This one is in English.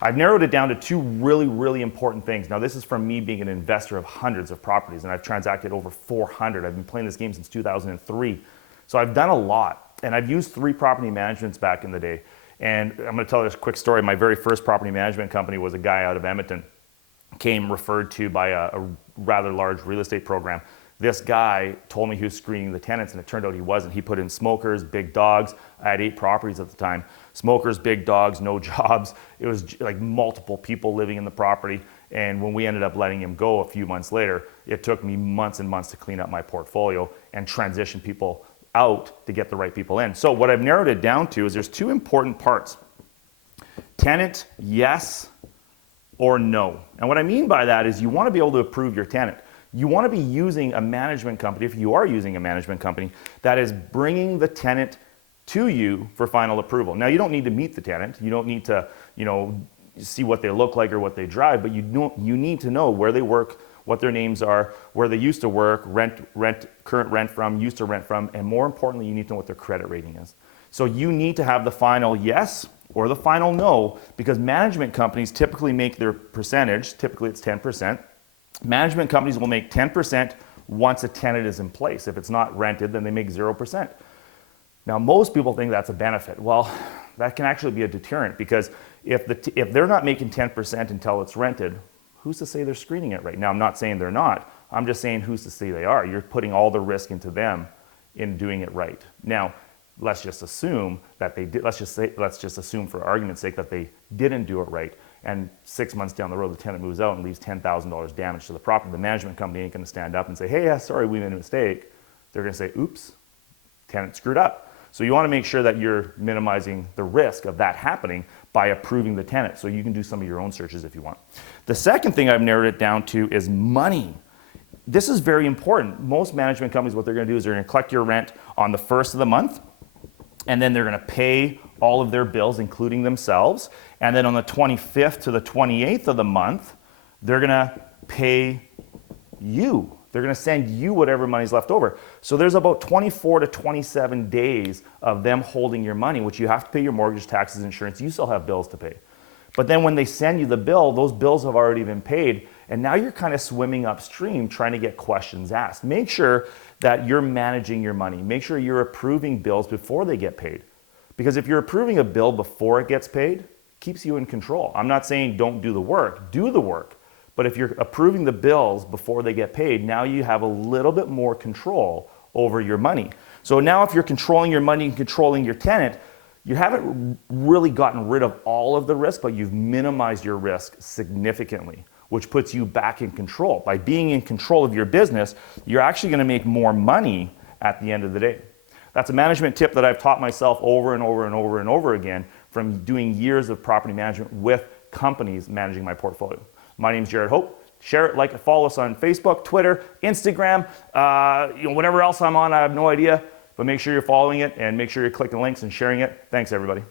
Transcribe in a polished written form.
I've narrowed it down to two really, really important things. Now, this is from me being an investor of hundreds of properties, and I've transacted over 400. I've been playing this game since 2003. So I've done a lot, and I've used 3 property managements back in the day. And I'm going to tell you this quick story. My very first property management company was a guy out of Edmonton, came referred to by a rather large real estate program. This guy told me he was screening the tenants, and it turned out he wasn't. He put in smokers, big dogs. I had 8 properties at the time. Smokers, big dogs, no jobs. It was like multiple people living in the property. And when we ended up letting him go a few months later, it took me months and months to clean up my portfolio and transition people out to get the right people in. So what I've narrowed it down to is there's 2 important parts. Tenant, yes or no. And what I mean by that is you want to be able to approve your tenant. You want to be using a management company, if you are using a management company, that is bringing the tenant to you for final approval. Now, you don't need to meet the tenant. You don't need to, see what they look like or what they drive, but you need to know where they work, what their names are, where they used to work, current rent from, used to rent from, and more importantly, you need to know what their credit rating is. So you need to have the final yes or the final no, because management companies typically make their percentage, typically it's 10%. Management companies will make 10% once a tenant is in place. If it's not rented, then they make 0%. Now, most people think that's a benefit. Well, that can actually be a deterrent, because if they're not making 10% until it's rented, who's to say they're screening it right? Now, I'm not saying they're not. I'm just saying who's to say they are. You're putting all the risk into them in doing it right. Now, let's just assume that they did. Let's just assume for argument's sake that they didn't do it right. And 6 months down the road, the tenant moves out and leaves $10,000 damage to the property. The management company ain't going to stand up and say, hey, yeah, sorry, we made a mistake. They're going to say, oops, tenant screwed up. So you want to make sure that you're minimizing the risk of that happening by approving the tenant. So you can do some of your own searches if you want. The second thing I've narrowed it down to is money. This is very important. Most management companies, what they're going to do is they're going to collect your rent on the 1st of the month, and then they're going to pay all of their bills, including themselves. And then on the 25th to the 28th of the month, they're going to pay you. They're going to send you whatever money's left over. So there's about 24 to 27 days of them holding your money, which you have to pay your mortgage, taxes, insurance. You still have bills to pay. But then when they send you the bill, those bills have already been paid. And now you're kind of swimming upstream trying to get questions asked. Make sure that you're managing your money. Make sure you're approving bills before they get paid. Because if you're approving a bill before it gets paid, it keeps you in control. I'm not saying don't do the work. Do the work. But if you're approving the bills before they get paid, now you have a little bit more control over your money. So now if you're controlling your money and controlling your tenant, you haven't really gotten rid of all of the risk, but you've minimized your risk significantly, which puts you back in control. By being in control of your business, you're actually going to make more money at the end of the day. That's a management tip that I've taught myself over and over and over and over again from doing years of property management with companies managing my portfolio. My name is Jared Hope. Share it, like it, follow us on Facebook, Twitter, Instagram, whatever else I'm on, I have no idea. But make sure you're following it and make sure you're clicking links and sharing it. Thanks, everybody.